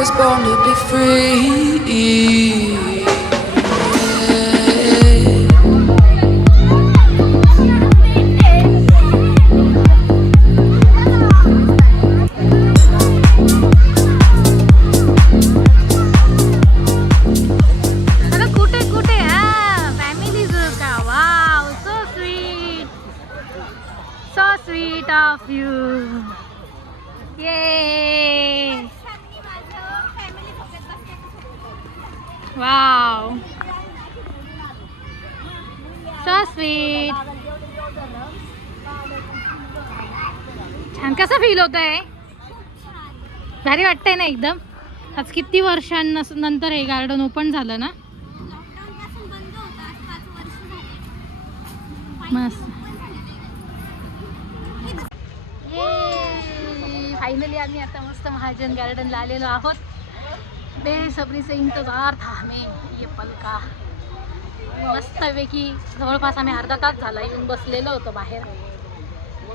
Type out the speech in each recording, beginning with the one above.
was born to be free. Of you. Yay! Wow! So sweet. छान कसं feel होत आहे? भारी वाटतंय ना एकदम. आज किती वर्षांनंतर हे गार्डन ओपन झालं ना. मस्त. फाइनली आम्ही आता मस्त महाजन गार्डनला आलेलो आहोत. बेसब्री से इंतजार था हमें ये पल का. मस्तपैकी जवळपास आम्ही अर्धा तास झाला येऊन बसलेलो होतो बाहेर.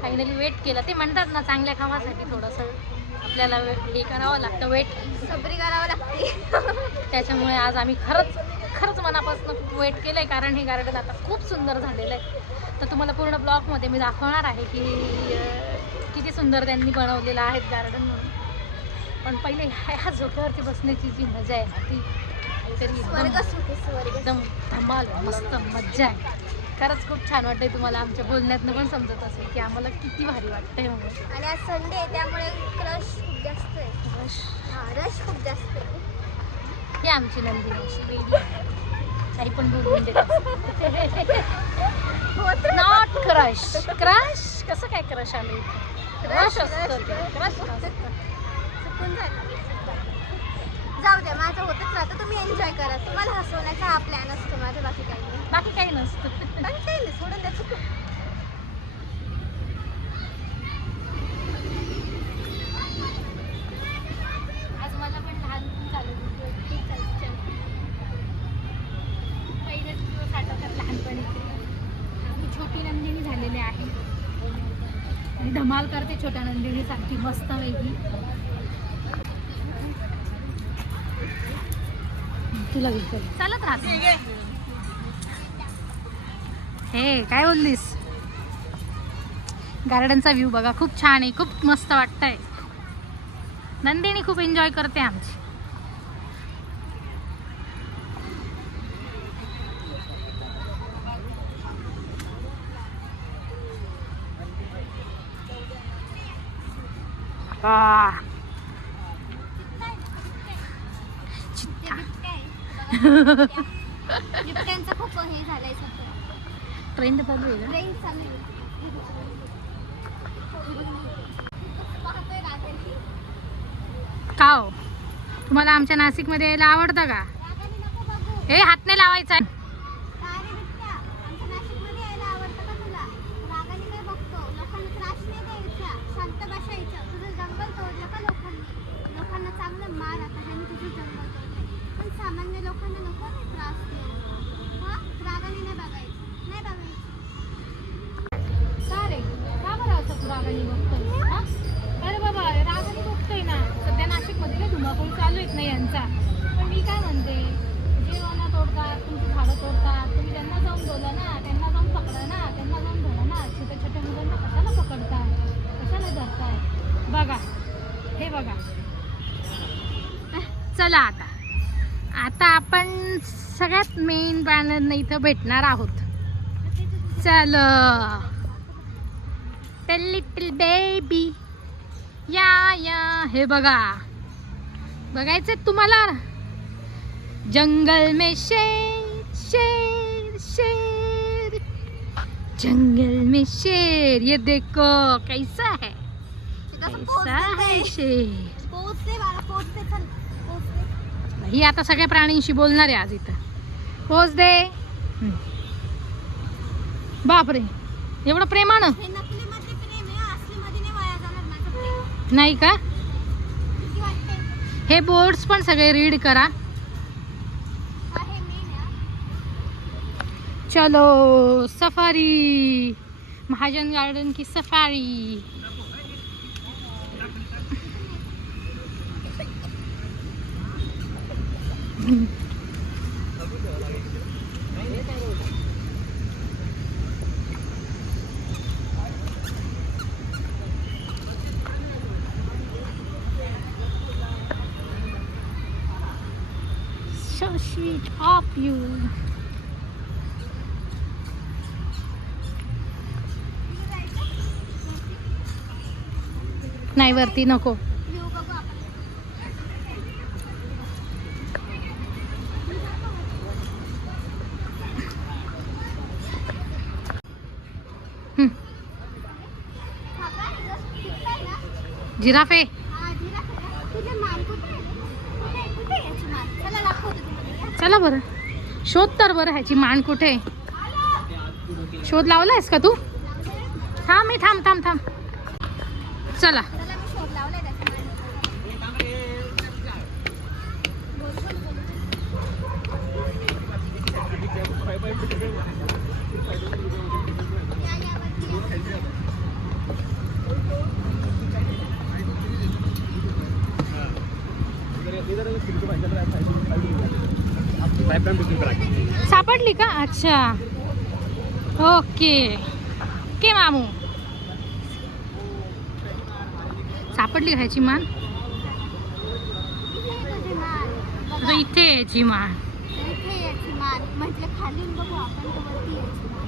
फायनली वेट केलं. ते म्हणतात ना चांगल्या कामासाठी थोडंसं आपल्याला हे करावं लागतं, वेट सबरी करावं लागते. त्याच्यामुळे आज आम्ही खरंच मनापासून वेट केलं आहे. कारण हे गार्डन आता खूप सुंदर झालेलं आहे. तर तुम्हाला पूर्ण ब्लॉगमध्ये मी दाखवणार आहे की किती सुंदर त्यांनी बनवलेलं आहे गार्डन म्हणून. पण पहिले ह्या झोक्यावरती बसण्याची जी मजा आहे ती तरी एकदम धमाल, मस्त मज्जा आहे. खरंच खूप छान वाटतंय. तुम्हाला आमच्या बोलण्यातनं पण समजत असेल की आम्हाला किती भारी वाटतंय म्हणून. आणि आज संडे आहे त्यामुळे रश खूप जास्त आहे. रश खूप जास्त आहे. ही आमची नंदिनी अशी वेगळी काही पण बोलून देतात. Not crush. क्रश कसं काय क्रश आलं इथे? क्रश असतं, क्रश असतं. चुकून झालं. जाऊ द्या, माझं होतच राहतं. तुम्ही एन्जॉय करा. तुम्हाला हसवण्याचा हा प्लॅन असतो माझा. बाकी काही नाही. बाकी काही नसतं. बाकी काही नाही. सोडून द्या. चुकून आज मला पण लहानपण झालं. पहिलेच दिवस आठवतात लहानपणीचे. मी छोटी नंदिनी झालेली आहे आणि धमाल करते छोट्या नंदिनीसारखी मस्त वेगळी. तुला चालत राहते. हे काय बोललीस? गार्डनचा व्ह्यू बघा, खूप छान आहे, खूप मस्त वाटतंय. नंदिनी खूप एन्जॉय करते आमची. बिबट्यांचा खूप हे झालंय सध्या. ट्रेंड चालू आहे. ट्रेन चालू आहे. का हो, तुम्हाला आमच्या नाशिकमध्ये यायला आवडतं का? हे हात नाही लावायचा. सामान्य लोकांना नको नाही त्रास देऊ. रागाने नाही बघायचं. नाही बघायचं. का रे, का बरं असं तू रागाने बघतोय? हा, अरे बाबा रागाने बघतोय ना. सध्या नाशिकमध्ये काही धुमाकूळ चालू येत नाही यांचा. पण मी काय म्हणते, जे वनं तोडतात, तुमची झाडं तोडतात, तुम्ही त्यांना जाऊन बोला ना, त्यांना जाऊन पकडा ना, त्यांना जाऊन धरा ना. छोट्या छोट्या मुलांना कशाला पकडताय, कशाला धरताय? बघा, हे बघा. चला आता आपण सगळ्यात मेन पॅनलनं इथं भेटणार आहोत. चल द लिटिल बेबी या. हे बघा, बघायचं तुम्हाला? जंगल में शेर शेर शेर, जंगल में शेर. ये देखो कैसा है, कैसा है शेर. ही आता सगळ्या प्राणींशी बोलणार आहे आज इथं. पोच दे. बापरे, एवढं प्रेमानं नाही का? हे बोर्ड्स पण सगळे रीड करा. चलो सफारी, महाजन गार्डन की safari. So sweet of you. नाही वरती नको. व्ह्यू बघू आपण. हम्म. हा का? जस्ट दिसतंय ना? जिराफे. हा, जिराफ आहे का? तुझे मान कुठे आहे? कुठे आहे याची मान? चला दाखवते तुम्हाला. चला बरं शोध तर बरं ह्याची मान कुठे आहे. शोध लावलायस का तू. थांब मी थांब थांब थांब चला. चला मी शोध लावलाय त्याच्या मानेचा. बोल, बोल, बोल. या, या, वरती या. सापडली का. अच्छा ओके ओके मामू. सापडली का ह्याची मान. इथे आहे तुझी मान. आता बघा, इथे आहे याची मान. इथे आहे याची मान. म्हटलं खाली येऊन बघू आपण तर वरती आहे याची मान.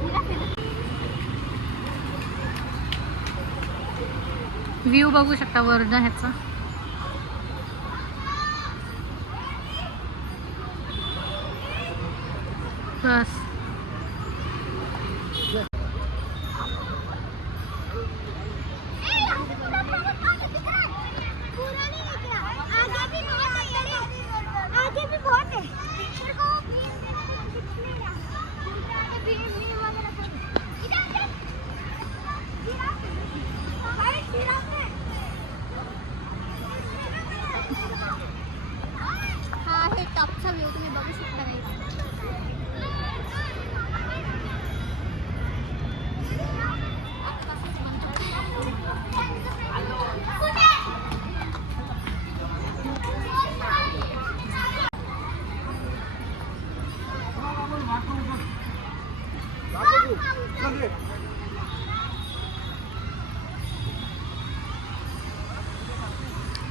जिराफ आहे ना? व्ह्यू बघू शकता वरनं ह्याचा. बस हा हे टॉपचा व्ह्यू तुम्ही बघू शकता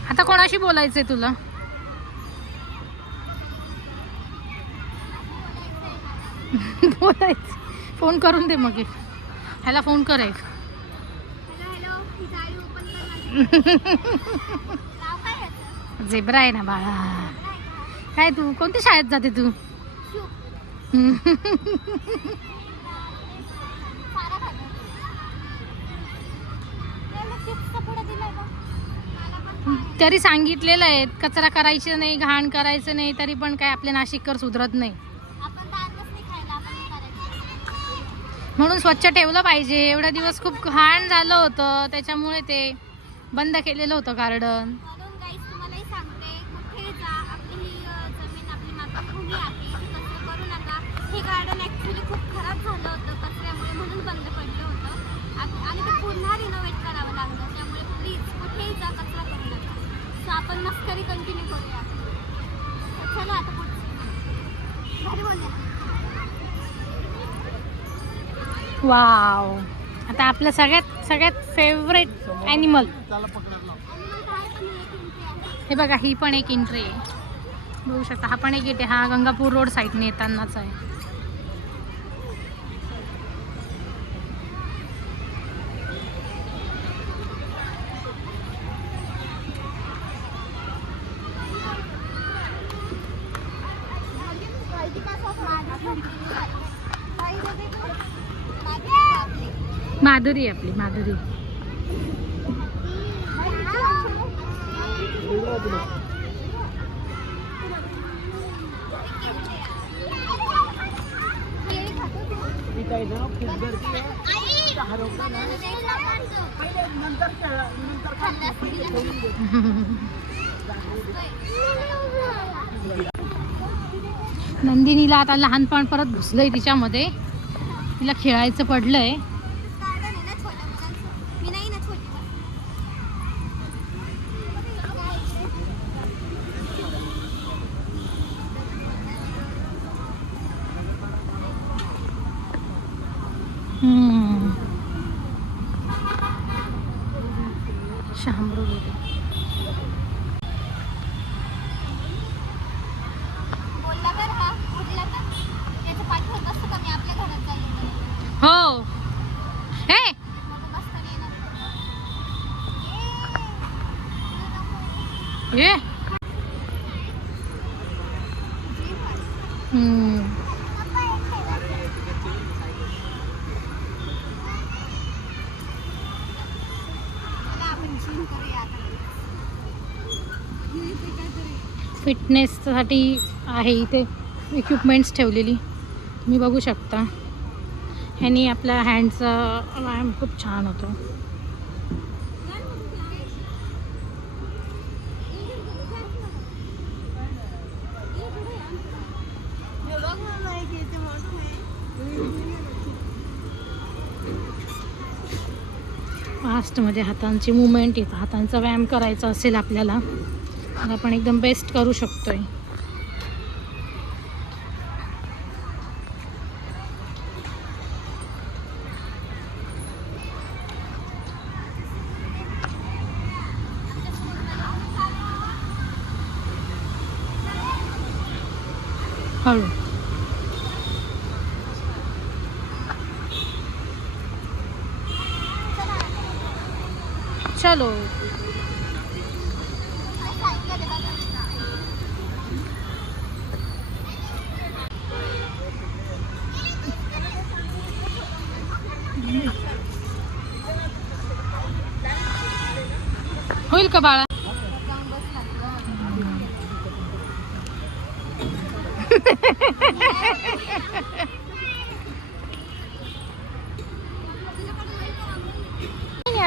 आता कोणाशी बोलायचंय तुला. बोलायचं फोन करून दे मग एक. ह्याला फोन कर एक. हॅलो हॅलो ही जाळी ओपन कर माझी. नाव काय याचं? झेब्रा आहे ना बाळा. काय तू कोणत्या शाळेत जाते तू. सारा खातो. एवढं चिप्सचं पुढं दिलंय का? मला पण खायचं. तरी सांगितलेलं आहे कचरा करायचं नाही घाण करायचं नाही तरी पण काय आपले नाशिककर सुधरत नाही. आपण तर आणलंच नाही खायला, आपण नाही करायचं. म्हणून स्वच्छ ठेवलं पाहिजे. एवढा दिवस खूप घाण झालं होतं त्याच्यामुळे ते बंद केलेलं होतं गार्डन. म्हणून गाईस तुम्हालाही सांगते कुठे जा, आपली ही जमीन आपली मातृभूमी आहे, इथे कचरा करू नका. हे गार्डन ॲक्च्युली खूप खराब झालं होतं कचऱ्यामुळे, म्हणून बंद पडलं होतं आणि ते पुन्हा रिनोव्हेट करावं लागलं. त्यामुळे प्लीज कुठेही जा, कचरा करू नका. सो आपण मस्करी कंटिन्यू करूया. तर चला आता पुढचं घरी बोलूया. वाव. आता आपलं सगळ्यात फेवरेट ॲनिमल. हे बघा ही पण एक एंट्री आहे बघू शकता. हा पण एक गेट आहे. हा गंगापूर रोड साईडने येतानाच आहे. माधुरी आहे आपली माधुरी. नंदिनीला आता लहानपण परत घुसलंय तिच्यामध्ये. तिला खेळायचं पडलंय. मी नाही ना छोटी. शामरुली. बोलला तर हा उरला तर त्याचं पाठी होत असतं का मी आपल्या घरात चालले हो हे बसता नाही येणार. ये फिटनेससाठी आहे इथे इक्विपमेंट्स ठेवलेली तुम्ही बघू शकता. ह्यानी आपला हँडचा व्यायाम खूप छान होतो. फास्टमध्ये हातांची मुवमेंट येतं. हातांचा व्यायाम करायचा असेल आपल्याला तर आपण एकदम बेस्ट करू शकतोय. हळू चलो. होईल का बाळा?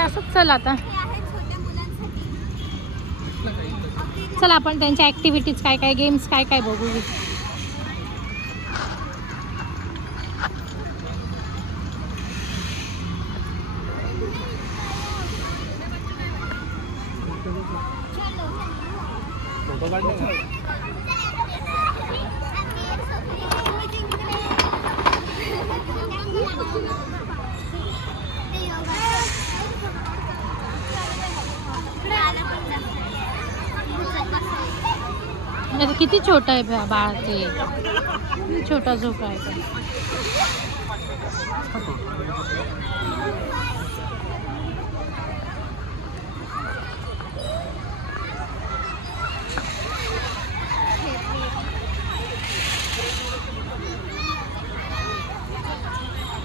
असंच चल आता. चला आपण त्यांच्या ॲक्टिव्हिटीज काय काय गेम्स काय काय बघू. आता किती छोटा आहे बाळ ते. छोटा झोका आहे तो.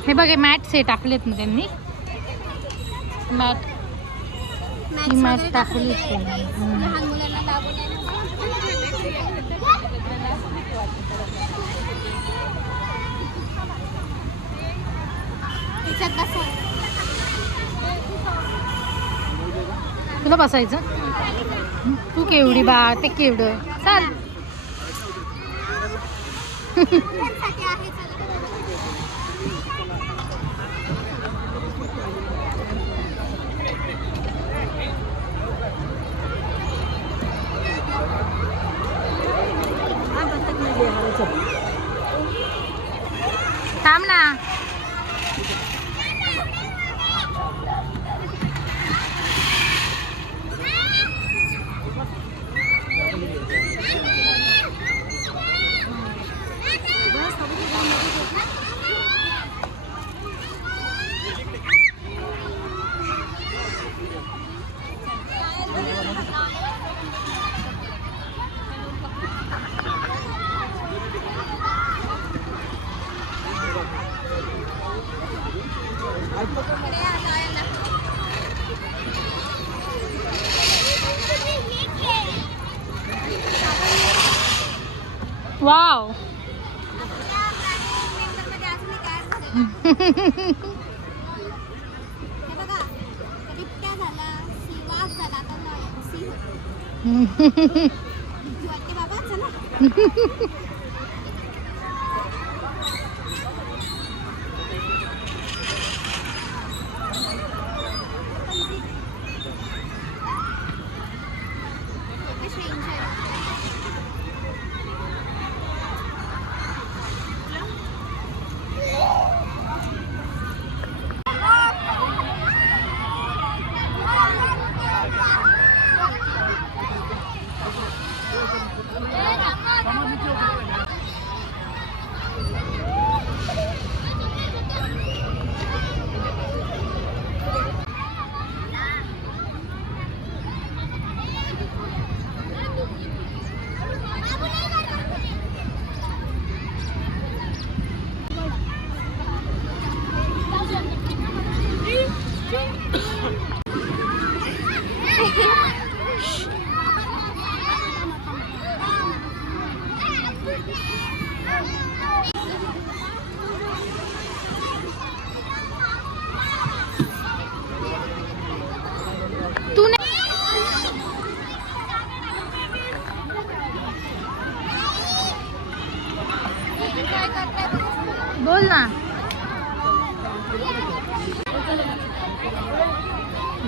हे बघे मॅट्स हे टाकलेत ना त्यांनी. मॅट टाकलीच त्यांनी. तुला बसायचं? तू केवढी बा ते केवढं चाल. थांब ना. वाव.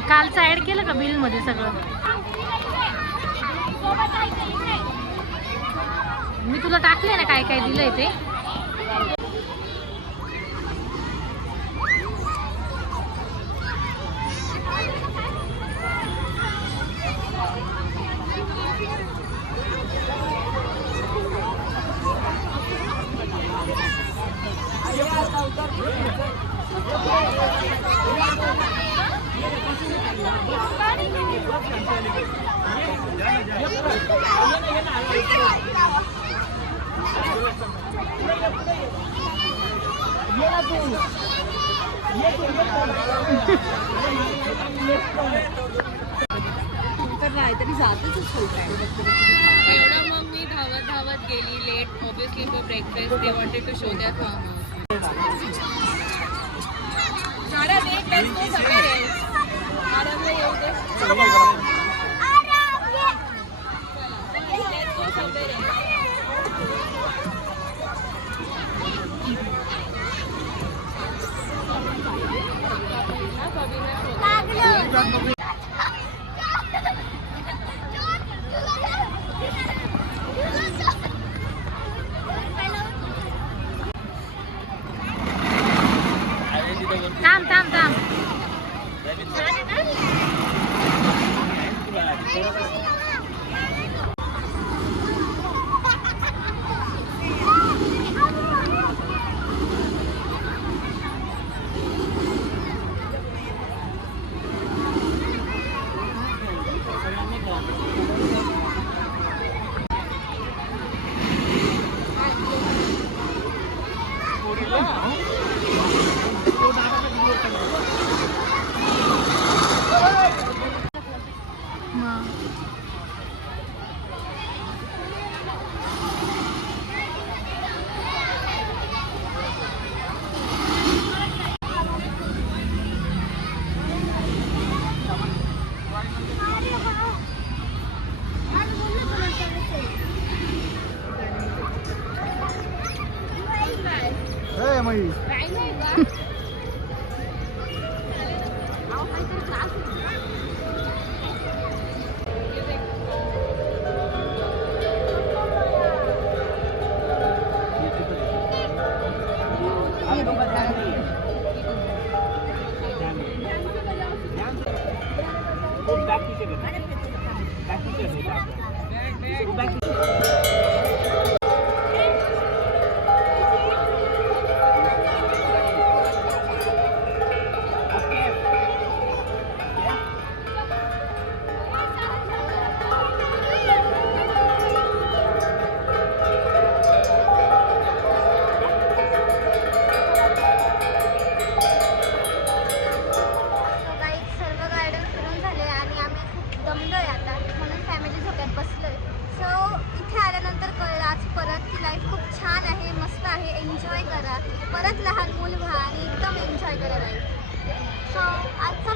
कालचं ऍड केलं का बिल मध्ये सगळं? मी तुला टाकले ना काय काय दिलंय ते. एवढं मग मी धावत धावत गेली late obviously for breakfast they wanted to show their farm साड्या देख लेट्स गो सवेरे आरामला येऊ दे लेट्स गो सवेरे थांब थांब थांब. एन्जॉय करा, परत लहान मूल व्हा आणि एकदम एन्जॉय करा लाईफ. सो आजचा